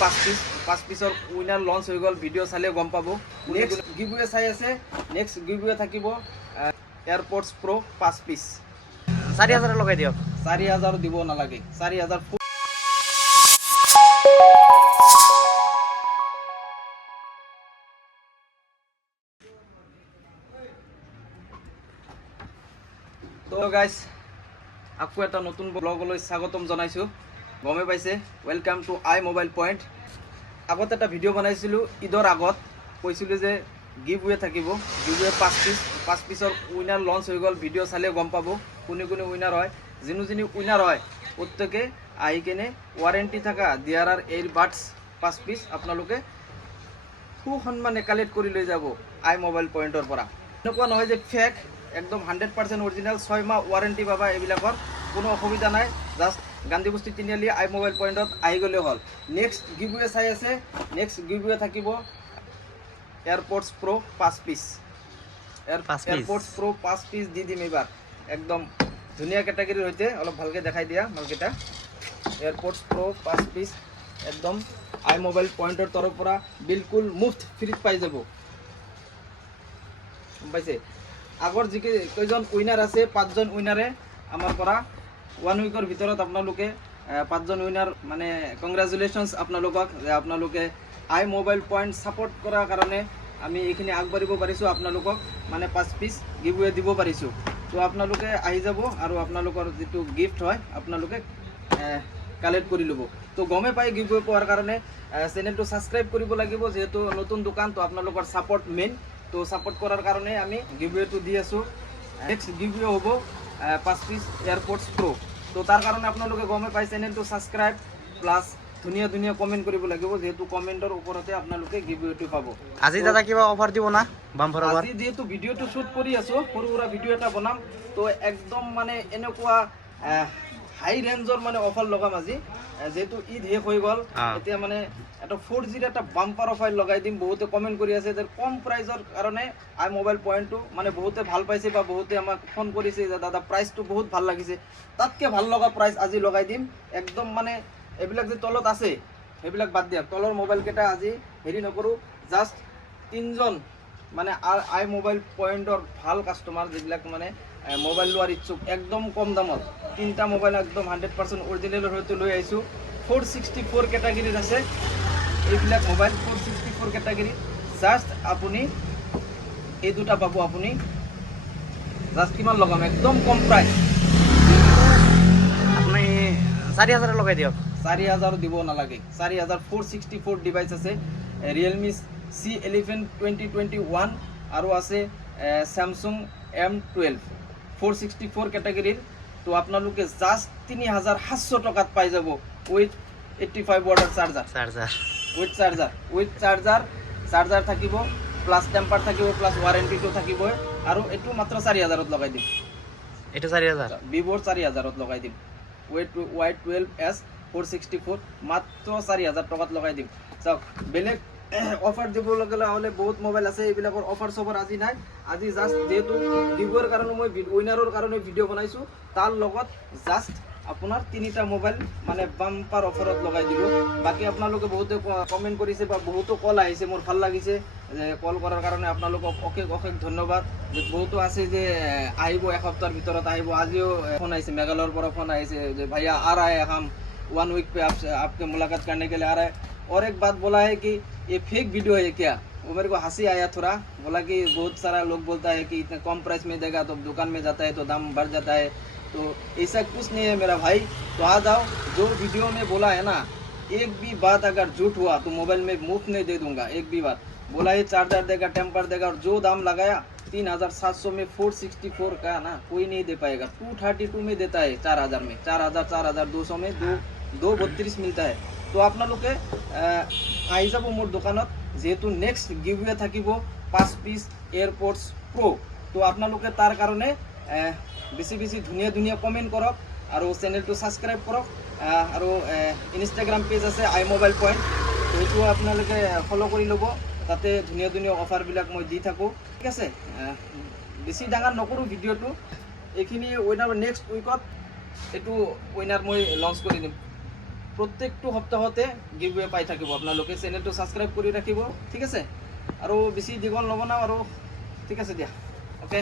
পাঁচ পিছৰ winner launch হৈ গ'ল, ভিডিঅ' চালে গম পাব। নেক্সট গিভৱে চাই আছে, নেক্সট গিভৱে থাকিব এয়াৰপডছ প্ৰ' 5 পিচ। 4000 লগাই দিয়ক। 4000 দিব নালাগে, 4000। তো গাইজ, আকৌ এটা নতুন ব্লগলৈ স্বাগতম জনাইছোঁ। গমে পাইছে, welcome to I mobile point. আগত এটা ভিডিঅ' বনাইছিলোঁ ঈদৰ আগত, কৈছিলোঁ যে গিভৱে থাকিব, গিভৱে 5 পিছৰ উইনাৰ লঞ্চ হৈ গ'ল, ভিডিঅ' চালে গম পাব কোনে কোনে উইনাৰ হয়। যোনে উইনাৰ হয় প্ৰত্যেকে আহি কেনে ৱাৰেণ্টি থকা DRR এয়াৰবাডছ 5 পিচ আপোনালোকে সুসন্মানে কালেক্ট কৰি লৈ যাব আই মোবাইল পইণ্টৰ পৰা। এনেকুৱা নহয় যে ফেক, একদম 100% অৰিজিনেল, 6 মাহ ৱাৰেণ্টি পাবা। এইবিলাকৰ কোনো অসুবিধা নাই, জাষ্ট গান্ধী বস্তি তিনিআলি আই মোবাইল পইণ্টত আহি গ'লে হ'ল। নেক্সট গিভৱে চাই আছে, নেক্সট গিভৱে থাকিব এয়াৰপডছ প্ৰ' 5 পিচ। এয়াৰপডছ প্ৰ' 5 পিচ দি দিম এইবাৰ, একদম ধুনীয়া কেটেগৰীৰ সৈতে। অলপ ভালকৈ দেখাই দিয়া মালকেইটা। এয়াৰপডছ প্ৰ' 5 পিচ একদম আই মোবাইল পইণ্টৰ তৰফৰ পৰা বিলকুল মুফ্ত ফ্ৰীত পাই যাব, গম পাইছে। আগৰ কেইজন উইনাৰ আছে, 5জন উইনাৰে আমাৰ পৰা 1 উইকৰ ভিতৰত আপোনালোকে 5জন উইনাৰ মানে কংগ্ৰেচুলেশ্যনছ আপোনালোকক, যে আপোনালোকে আই মোবাইল পইণ্ট ছাপোৰ্ট কৰাৰ কাৰণে আমি এইখিনি আগবাঢ়িব পাৰিছোঁ, আপোনালোকক মানে 5 পিচ গিভৱে দিব পাৰিছোঁ। তো আপোনালোকে আহি যাব আৰু আপোনালোকৰ যিটো গিফ্ট হয় আপোনালোকে কালেক্ট কৰি ল'ব। তো গমে পাই গিভৱে পোৱাৰ কাৰণে চেনেলটো ছাবস্ক্ৰাইব কৰিব লাগিব, যিহেতু নতুন দোকান, তো আপোনালোকৰ ছাপোৰ্ট মেইন। তো ছাপোৰ্ট কৰাৰ কাৰণে আমি গিভৱেটো দি আছোঁ। নেক্সট গিভৱে হ'ব 5 পিচ এয়াৰপডছ প্ৰ'। তো তাৰ কাৰণে আপোনালোকে গমে পাই চেনেলটো ছাবস্ক্ৰাইব প্লাছ ধুনীয়া ধুনীয়া কমেণ্ট কৰিব লাগিব, যিহেতু কমেণ্টৰ ওপৰতে আপোনালোকে গিভৱেটো পাব। আজি দাদা কিবা অফাৰ দিব না? Bumper offer. আজি যিহেতু ভিডিঅ'টো শ্বুট কৰি আছোঁ, সৰু সুৰা ভিডিঅ' এটা বনাম, তো একদম মানে এনেকুৱা হাই ৰেঞ্জৰ মানে অফাৰ লগাম আজি। যেহেতু ঈদ শেষ হৈ গ'ল, এতিয়া মানে এটা 4Gৰ এটা বাম্পাৰ অফাৰ লগাই দিম। বহুতে কমেণ্ট কৰি আছে যে কম প্ৰাইজৰ কাৰণে আই মোবাইল পইণ্টটো মানে বহুতে ভাল পাইছে, বা বহুতে আমাক ফোন কৰিছে যে দাদা প্ৰাইচটো বহুত ভাল লাগিছে। তাতকৈ ভাল লগা প্ৰাইচ আজি লগাই দিম একদম। মানে এইবিলাক যে তলত আছে সেইবিলাক বাদ দিয়া, তলৰ মোবাইলকেইটা আজি হেৰি নকৰোঁ। জাষ্ট 3জন মানে আই মোবাইল পইণ্টৰ ভাল কাষ্টমাৰ, যিবিলাক মানে মোবাইল লোৱাৰ ইচ্ছুক, একদম কম দামত 3টা মোবাইল একদম 100% অৰিজিনেলৰ সৈতে লৈ আহিছোঁ। 464 কেটাগৰীৰ আছে এইবিলাক মোবাইল, 464 কেটাগৰী। জাষ্ট আপুনি এই দুটা পাব, আপুনি জাষ্ট কিমান লগাম, একদম কম প্ৰাইচ। আপুনি 4000 লগাই দিয়ক। 4000 দিব নালাগে, 4000। 464 ডিভাইচ আছে, ৰিয়েলমি C11 2021 আৰু আছে স্যামছাং M12 464 কেটাগৰীৰ। তো আপোনালোকে জাষ্ট 3700 টকাত পাই যাব উইথ 85 ৱাটৰ চাৰ্জাৰ। উইথ চাৰ্জাৰ থাকিব, প্লাছ টেম্পাৰ থাকিব, প্লাছ ৱাৰেণ্টিটো থাকিবই। আৰু এইটো মাত্ৰ 4000ত লগাই দিম। এইটো 4000 ভিভ'ৰ 4000ত লগাই দিম। Y12S 464 মাত্ৰ 4000 টকাত লগাই দিম। চাওক, বেলেগ অফাৰ দিবলৈ গ'লে হ'লে বহুত মোবাইল আছে, এইবিলাকৰ অফাৰ চফাৰ আজি নাই। আজি জাষ্ট যিহেতু গিভৱেৰ কাৰণে মই উইনাৰৰ কাৰণে ভিডিঅ' বনাইছোঁ, তাৰ লগত জাষ্ট আপোনাৰ 3টা মোবাইল মানে বাম্পাৰ অফাৰত লগাই দিলোঁ। বাকী আপোনালোকে বহুতে কমেণ্ট কৰিছে বা বহুতো কল আহিছে, মোৰ ভাল লাগিছে যে কল কৰাৰ কাৰণে আপোনালোকক অশেষ ধন্যবাদ। বহুতো আছে যে আহিব, এসপ্তাহৰ ভিতৰত আহিব। আজিও ফোন আহিছে, মেঘালয়ৰ পৰা ফোন আহিছে যে ভাইয়া आ रहा है, हम 1 वीक पे आपके मुलाकात करने के लिए आ रहा है। और एक बात बोला है कि ये फेक वीडियो है क्या? वो मेरे को हंसी आया थोड़ा। बोला कि बहुत सारा लोग बोलता है कि इतने कम प्राइस में देगा, तो दुकान में जाता है तो दाम बढ़ जाता है। तो ऐसा कुछ नहीं है मेरा भाई। तो आ जाओ, जो वीडियो में बोला है ना, एक भी बात अगर झूठ हुआ तो मोबाइल में मुफ्त नहीं दे दूंगा। एक भी बात बोला है चार्जर देगा, टेम्पर देगा, और जो दाम लगाया 3700 में 464 का ना कोई नहीं दे पाएगा। 232 में देता है, 4000 में, 4200 में 232 मिलता है। तो আপোনালোকে আহি যাব মোৰ দোকানত, যেহেতু নেক্সট গিভৱে থাকিব 5 পিচ এয়াৰপডছ প্ৰ'। তো আপোনালোকে তাৰ কাৰণে বেছি ধুনীয়া কমেণ্ট কৰক আৰু চেনেলটো ছাবস্ক্ৰাইব কৰক। আৰু ইনষ্টাগ্ৰাম পেজ আছে আই মোবাইল পইণ্ট, সেইটো আপোনালোকে ফ'ল' কৰি ল'ব। তাতে ধুনীয়া অফাৰবিলাক মই দি থাকোঁ, ঠিক আছে। বেছি ডাঙৰ নকৰোঁ ভিডিঅ'টো। এইখিনি উইনাৰ নেক্সট উইকত এইটো উইনাৰ মই লঞ্চ কৰি দিম। প্ৰত্যেকটো সপ্তাহতে গিভৱে পাই থাকিব আপোনালোকে চেনেলটো ছাবস্ক্ৰাইব কৰি ৰাখিব ঠিক আছে আৰু বেছি দীঘল নবনাওঁ আৰু ঠিক আছে দিয়া অ'কে